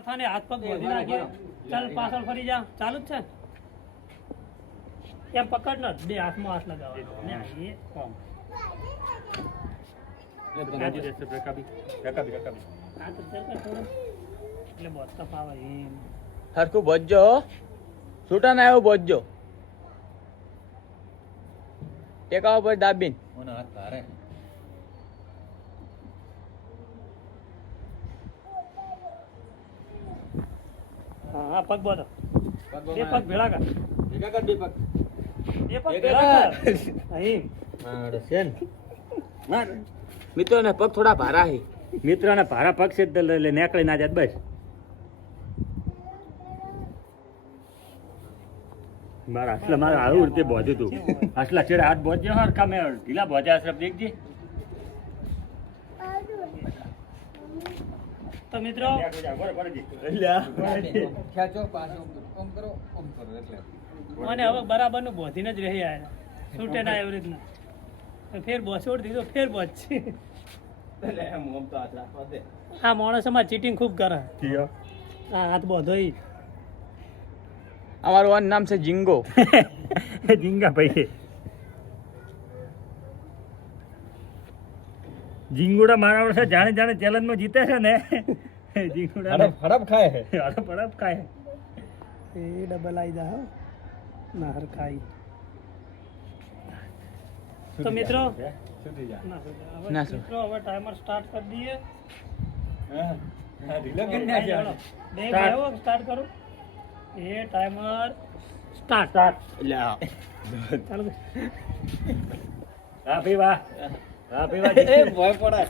માથાને હાથ પગ બાંધી નાખીએ. ચાલ પાછળ ફરી જા. ચાલુ જ છે એમ પકડ ને બે હાથમાં હાથ લગાવવાનો ને એ કોમ આ તો સરકાર થોડું એટલે બહુ તપ આવે એમ હરખું બોજજો છૂટા ના આવ્યો બોજજો ટેકા ઉપર દાબીન હા પગ બોધો એ પગ ભેળા કર એ પગ ભેગા ભેળા કર. કર અહીં મિત્રો ને પગ થોડા ભારા હે મિત્રોને ભારા પગ છે એટલે નીકળી ના જાય બસ મારા આટલા મારા આવું રીતે બોધ્યું તું આટલા છેડે હાથ બોધ્યો હર કામે ઢીલા બોધ્યા અશરફ દેખજે તો મિત્રો મને હવે બરાબર નું બોધીને જ રહી આયા છૂટે ના એવી રીતના તો ફેર બોસોડ દીધો ફેર બોધ છે આ માણસમાં ચીટિંગ ખૂબ કરે આ હાથ બોધો ઈ અમારું वन નામ છે જીંગો ઝીંગા ભાઈ ઝીંગુડા મારા વર્ષે જાણે જાણે ચેલેન્જ માં જીતે છે ને ઝીંગુડા હડપ ખાય હે હડપ હડપ ખાય એ ડબલ આઈ જા હો ના હર ખાઈ તો મિત્રો ના હવે ના, સર. મિત્રો હવે ટાઈમર સ્ટાર્ટ કરી દઈએ બે Start. ભાઈઓ સ્ટાર્ટ કરો એ ટાઈમર સ્ટાર્ટ ચાલો હા ભાઈ વાહ હા ભાઈ વાહ જીત્યું. ભય પડે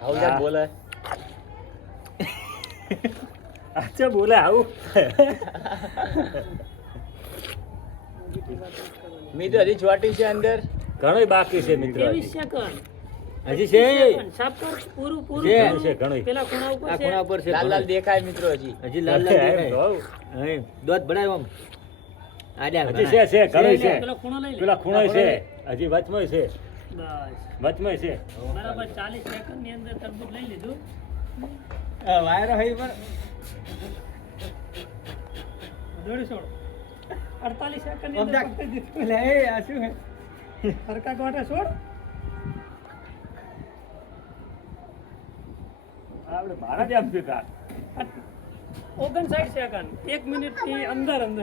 આવું યાર બોલે અચ્છા બોલે આવું મિત્રો હજી ચોટી છે અંદર ઘણું બાકી છે મિત્રો 23 સેકન્ડ હજી છે સાફ કર પૂરું પૂરું છે, પૂરું. છે, ઘણું. પેલા ખૂણા ઉપર આ છે ખૂણા પર છે લાલ લાલ દેખાય મિત્રો હજી હજી લાલ લાલ દેખાય. દોત ભરાય આમ હજી છે છે ઘણું છે પેલો ખૂણો લઈ લે પેલા ખૂણો છે હજી વચમાં છે બસ વચમાં છે બરાબર 40 સેકન્ડ ની અંદર તરબૂચ લઈ લીધું વાયરો હઈ પર જોડી છોડ 48 સેકન્ડ ની આમ અંદર જાક. પકડી દીધું. લે આ શું હે હરકા ગોઠે છોડ આપણે મારા જ આમ છે તાર 59 સેકન્ડ 1 મિનિટ ની અંદર અંદર